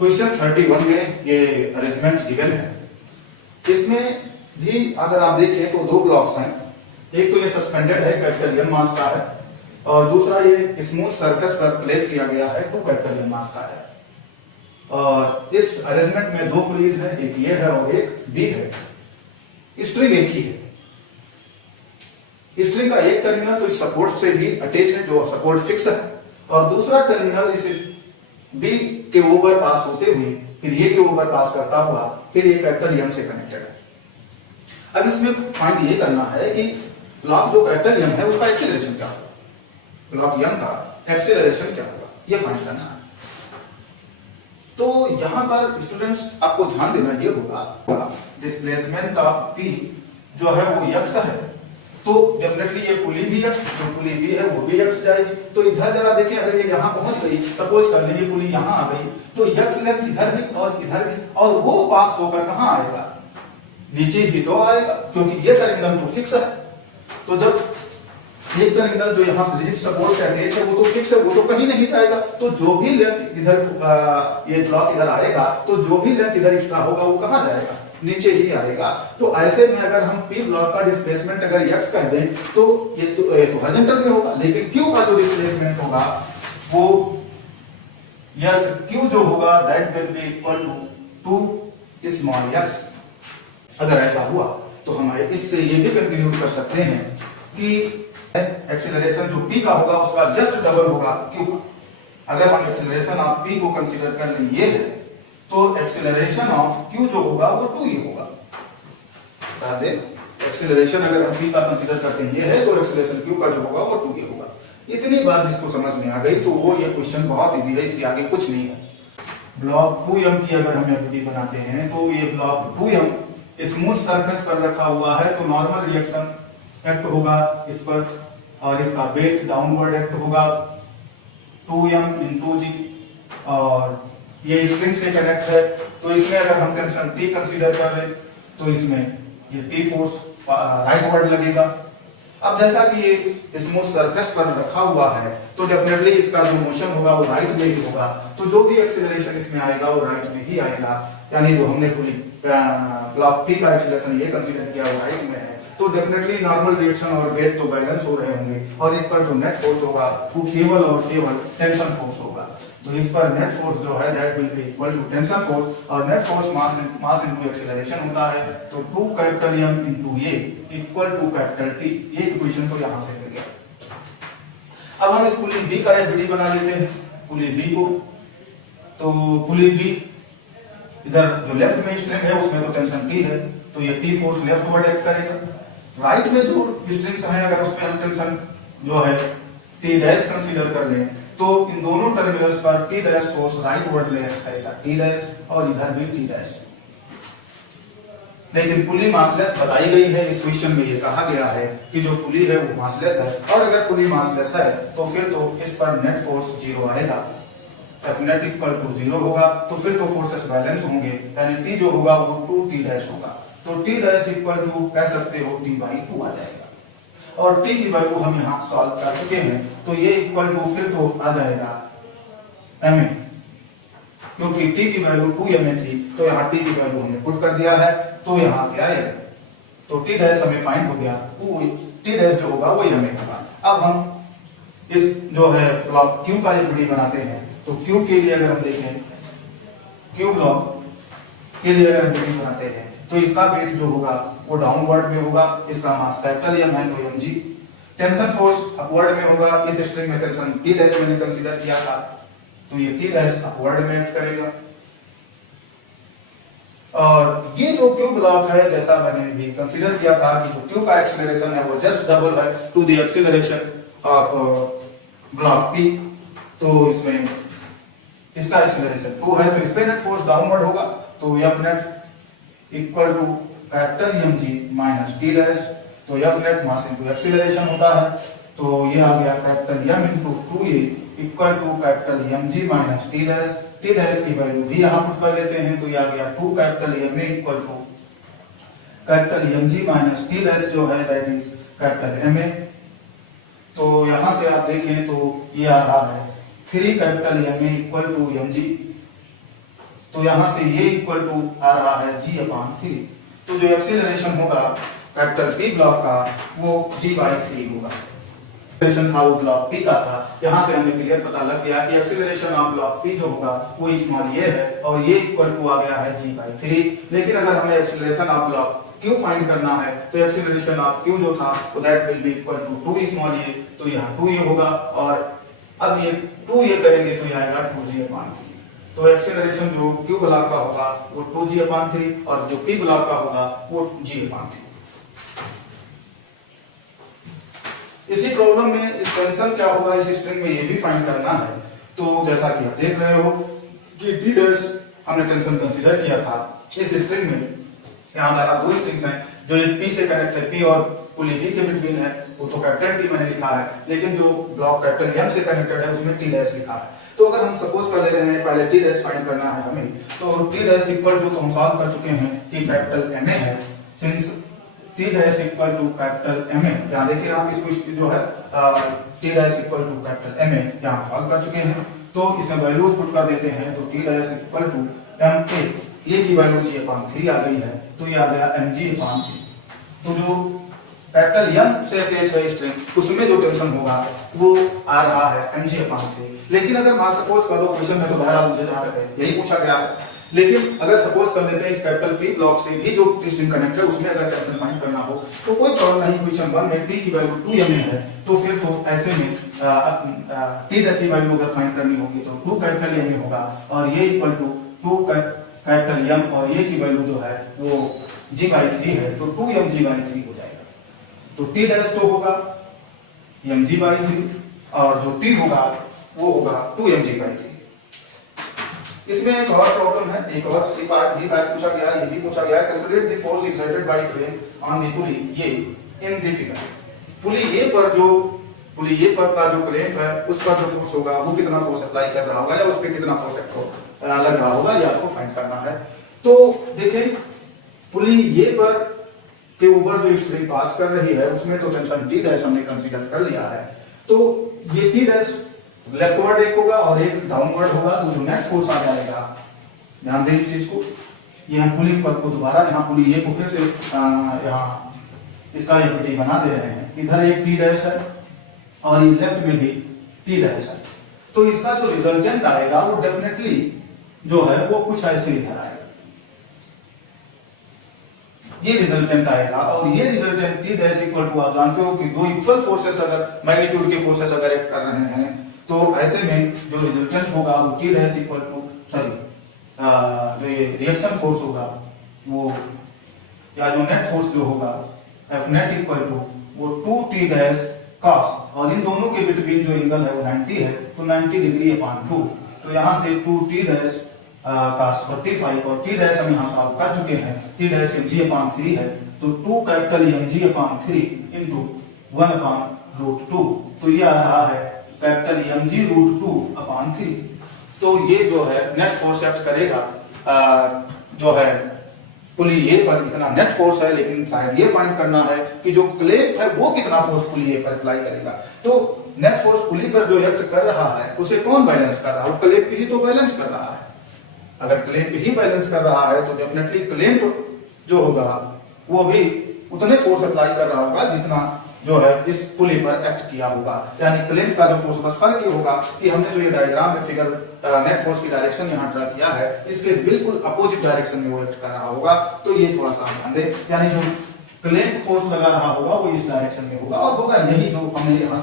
Question 31 में ये arrangement given है। इसमें भी अगर आप देखें तो दो ब्लॉक्स हैं। एक तो ये सस्पेंडेड है, कैपिटल एम मास का है, और दूसरा ये स्मूथ सरफेस पर प्लेस किया गया है, 2 कैपिटल एम मास का है। और इस अरेंजमेंट में दो पुलीज है, एक ये है और एक बी है। स्ट्रिंग एक ही है। स्ट्रिंग का एक टर्मिनल तो इस सपोर्ट से भी अटैच है, जो सपोर्ट फिक्स है, और दूसरा टर्मिनल इस बी के ऊपर पास होते हुए फिर ये के ऊपर पास करता हुआ फिर ये कैपिटल एम से कनेक्टेड है। अब इसमें फाइंड ये करना है कि ब्लॉक जो कैपिटल एम है उसका एक्सीलरेशन क्या होगा, ब्लॉक एम का एक्सीलरेशन क्या होगा, ये फाइंड करना है। तो यहां पर स्टूडेंट्स आपको ध्यान देना ये होगा, डिस्प्लेसमेंट ऑफ पी जो है वो एक्स है, तो डेफिनेटली ये पुली भी एक्स, जो पुली बी है वो भी एक्स जाएगी। तो इधर जरा देखें, अगर ये यहाँ पहुंच गई, सपोज कर लीजिए पुली यहाँ आ गई, तो एक्स लेंथ इधर भी और इधर भी, और वो पास होकर कहाँ आएगा, नीचे ही तो आएगा, क्योंकि ये टर्मिनल तो फिक्स है। तो जब एक टर्मिनल जो यहाँ रिजिड सपोर्ट से अटैच है वो तो फिक्स है, वो तो कहीं नहीं जाएगा। तो जो भी लेंथ इधर ये ब्लॉक इधर आएगा, तो जो भी लेंथ इधर एक्स्ट्रा होगा वो कहाँ जाएगा, नीचे ही आएगा। तो ऐसे में अगर हम पी ब्लॉक का डिस्प्लेसमेंट अगर एक्स कह दें तो ये तो हॉरिजॉन्टल में होगा, लेकिन क्यू का जो डिस्प्लेसमेंट होगा वो यस क्यू जो होगा that will be equal to small X. अगर ऐसा हुआ तो हम इससे ये भी कंक्लूड कर सकते हैं कि एक्सीलरेशन जो पी का होगा उसका जस्ट डबल होगा क्यू का। अगर हम एक्सीलरेशन ऑफ पी को कंसीडर कर लें ये है, तो एक्सीलरेशन ऑफ क्यू जो होगा वो 2 ये होगा। एक्सीलरेशन अगर हम पी का कंसीडर करते हैं ये है, तो एक्सीलरेशन क्यू का जो होगा वो 2 ये होगा। इतनी बात जिसको समझ में आ गई तो वो ये क्वेश्चन बहुत इजी है, इसके आगे कुछ नहीं है। ब्लॉक 2m की अगर हम एफडी बनाते हैं तो ये ब्लॉक 2m स्मूथ सरफेस पर रखा हुआ है, तो नॉर्मल रिएक्शन एक्ट होगा इस पर, और इसका वेट डाउनवर्ड एक्ट होगा 2m × g, और ये स्प्रिंग से कनेक्ट है, तो इसमें अगर हम टेंशन T कंसीडर कर रहे तो इसमें ये T फोर्स राइटवर्ड लगेगा। अब जैसा कि ये स्मूथ सरफेस पर रखा हुआ है तो डेफिनेटली इसका जो मोशन होगा वो राइट में ही होगा, तो जो भी एक्सीलरेशन इसमें आएगा वो राइट में ही आएगा। यानी जो हमने पूरी ब्लॉक P का एक्सीलरेशन ये कंसीडर किया वो राइट में है, तो डेफिनेटली नॉर्मल रिएक्शन और वेट तो बैलेंस हो रहे होंगे, और इस पर जो नेट फोर्स होगा वो केवल और केवल टेंशन फोर्स होगा। तो इस पर नेट फोर्स जो है that will be equal to tension force, और net force mass into acceleration होता है, तो 2 capital M × A equal to capital T। ये इक्वेशन तो यहां से मिल गया। अब हम इस पुली B का एफडी बना लेते हैं, पुली B को। तो पुली B इधर जो लेफ्ट में स्ट्रिंग है उसमें तो टेंशन T है, तो ये T फोर्स लेफ्टवर्ड एक्ट करेगा। राइट में जो स्ट्रिंग्स हैं अगर उसमें हम टेंशन जो है T डैश कंसीडर कर लें, तो इन दोनों टर्मिनल्स पर T डैश फोर्स राइटवर्ड ले करेगा T डैश, और इधर भी T डैश। लेकिन पुली मासलेस बताई गई है, इस क्वेश्चन में ये कहा गया है कि जो पुली है वो मासलेस है, और अगर पुली मासलेस है तो फिर तो इस पर नेट फोर्स 0 आएगा, F net इक्वल टू 0 होगा, तो फिर तो फोर्सेस बैलेंस होंगे, यानी T जो होगा वो 2T डैश होगा। तो T डैश इक्वल टू कह सकते हो T/2 आ जाएगा, और T की वैल्यू हम यहाँ सॉल्व कर चुके हैं, तो ये इक्वल टू फिर तो आ जाएगा ma, क्योंकि T की वैल्यू 2ma थी, तो यहाँ T की वैल्यू हमने पुट कर दिया है, तो यहाँ क्या आएगा, तो T डैश हमें फाइंड हो गया, T डैश जो होगा वो ma होगा। अब हम इस जो है ब्लॉक Q का एफडी बनाते हैं, तो Q के लिए अगर हम देखें, Q ब्लॉक के लिए अगर एफडी बनाते हैं तो इसका वेट जो होगा वो डाउनवर्ड में होगा, इसका मास कैपिटल M है तो mg। टेंशन फोर्स अपवर्ड में होगा, इस स्ट्रिंग में टेंशन T डैश मैंने कंसीडर किया था, तो ये T डैश अपवर्ड में एक्ट करेगा। और ये जो Q ब्लॉक है जैसा मैंने भी कंसीडर किया था कि जो Q का एक्सीलरेशन है वो जस्ट डबल है to the acceleration of block P, तो इसमें इसका एक्सीलरेशन 2 है, तो इस पे नेट फोर्स डाउनवर्ड होगा, तो F net equal to capital mg minus T dash, तो F net mass into acceleration होता है, तो ये आ गया capital M × 2a equal to capital mg minus T dash. T dash की वैल्यू भी यहाँ पुट कर लेते हैं, तो ये आ गया 2 capital ma equal to capital mg minus T dash जो है दैट इज कैपिटल ma। तो यहाँ से आप देखें तो ये आ रहा है 3 capital ma equal to mg, तो यहाँ से ये इक्वल टू आ रहा है G/3। तो जो एक्सीलरेशन होगा कैपिटल P ब्लॉक का वो G/3 होगा। एक्सीलरेशन था वो ब्लॉक P का था। यहाँ से हमें क्लियर पता लग गया कि एक्सीलरेशन ऑफ ब्लॉक P जो होगा वो स्मॉल ये है और ये इक्वल टू आ गया है G/3। लेकिन अगर हमें acceleration of block Q find करना है तो एक्सीलरेशन ऑफ Q जो था वो that will be equal to 2 small ये, तो यहाँ 2 ये होगा और अब ये 2 ये करेंगे तो ये आएगा 2G/3। तो एक्सीलरेशन जो Q ब्लॉक का होगा वो 2G/3 और जो P ब्लॉक का होगा वो G/3। इसी प्रॉब्लम में इस टेंशन क्या होगा इस स्ट्रिंग में ये भी फाइंड करना है। तो जैसा कि आप देख रहे हो कि T डैश हमने टेंशन कंसीडर किया था इस स्ट्रिंग में। यहाँ हमारा दो स्ट्रिंग्स हैं, जो एक P से कनेक्ट है, P और पुली B के बिटवीन है, वो तो कैपिटल T मैंने लिखा है, लेकिन जो ब्लॉक कैपिटल M से कनेक्टेड है उसमें T डैश लिखा है। तो अगर हम सपोज कर ले रहे हैं पहले T डैश फाइंड करना है हमें, तो T डैश इक्वल टू तो हम सॉल्व कर चुके हैं कि कैपिटल MA है। Since T dash equal to capital MA, यहाँ देखिए आप इसको जो है T dash equal to capital MA यहाँ सॉल्व कर चुके हैं। तो इसमें वैल्यूज पुट कर देते हैं, तो T dash equal to MA, ये की वैल्यू G/3 आ गई है, तो ये आ गया mg/3। तो जो कैपिटल M से अटैच है स्ट्रिंग उसमें जो टेंशन होगा वो आ रहा है mg/3। लेकिन अगर मान सपोज कर लो, क्वेश्चन में तो बहरहाल मुझे जहां तक है यही पूछा गया है, लेकिन अगर सपोज कर लेते हैं इस कैपिटल P ब्लॉक से भी जो स्ट्रिंग कनेक्ट है उसमें अगर टेंशन फाइंड करना हो तो कोई प्रॉब्लम नहीं। क्वेश्चन 1 में T की वैल्यू 2MA है, तो फिर तो ऐसे में T की वैल्यू अगर फाइंड करनी होगी तो 2 कैपिटल MA होगा और ये इक्वल टू 2 कैपिटल M और ये की वैल्यू जो है वो G/3 है, तो 2mg/3 हो जाएगा। तो T डैश तो होगा mg/3 और जो T होगा वो होगा 2mg/3। इसमें एक और प्रॉब्लम है, एक और सी पार्ट भी शायद पूछा गया, ये भी पूछा गया, calculate the force exerted by crane on the पुली ये इन द फिगर। पुली ए पर का जो क्लैंप है उस पर जो फोर्स होगा वो कितना फोर्स अप्लाई कर रहा होगा या उस पर कितना फोर्स लग रहा होगा, ये आपको फाइंड करना है। तो देखें पुली ए पर के ऊपर जो स्ट्रिंग पास कर रही है उसमें तो टेंशन T डैश हमने कंसीडर कर लिया है। तो ये T डैश लेफ्टवर्ड एक होगा और एक डाउनवर्ड होगा, तो जो नेट फोर्स आ जाएगा, ध्यान दें इस चीज को, ये हम पुली पर को दोबारा यहाँ पुली ए को फिर से यहाँ इसका इक्विटी बना दे रहे हैं। इधर एक T डैश है और ये लेफ्ट में भी T डैश है, तो इसका जो रिजल्टेंट आएगा वो डेफिनेटली जो है वो कुछ ऐसे इधर आएगा, ये रिजल्टेंट आएगा। और ये resultant T dash equal to, आप जानते हो कि दो इक्वल फोर्सेस अगर मैग्नीट्यूड के फोर्सेस अगर एक्ट कर रहे हैं तो ऐसे में जो रिजल्टेंट होगा वो T डैश इक्वल टू जो ये रिएक्शन फोर्स होगा वो या जो नेट फोर्स जो होगा F नेट इक्वल टू वो 2T डैश cos, और इन दोनों के बिटवीन जो एंगल है वो 90 है, तो 90 डिग्री अपॉन 2, तो यहाँ से 2T डैश cos 45 और T डैश हम यहाँ सॉल्व कर चुके हैं, T डैश mg/3 है, तो 2 कैपिटल mg/3 इनटू 1/√2, तो ये आ रहा है कैपिटल mg√2/3। तो ये जो है नेट फोर्स एक्ट करेगा जो है पुली ए पर इतना नेट फोर्स है, लेकिन शायद ये फाइंड करना है कि जो क्लैंप है वो कितना फोर्स पुली ए पर अप्लाई करेगा। तो नेट फोर्स पुली पर जो एक्ट कर रहा है उसे कौन बैलेंस कर रहा है, क्लैंप ही तो बैलेंस कर रहा है। अगर क्लैंप ही बैलेंस कर रहा है तो डेफिनेटली क्लैंप जो होगा वो भी उतने फोर्स अप्लाई कर रहा होगा जितना जो है इस पुली पर एक्ट किया होगा। यानी क्लैंप का जो फोर्स, बस फर्क ये होगा कि हमने जो ये डायग्राम में फिगर नेट फोर्स की डायरेक्शन यहाँ ड्रा किया है इसके बिल्कुल अपोजिट डायरेक्शन में वो एक्ट कर रहा होगा, तो ये थोड़ा सा ध्यान दें। यानी जो क्लैंप फोर्स लगा रहा होगा वो इस डायरेक्शन में होगा और होगा यही जो हमने यहाँ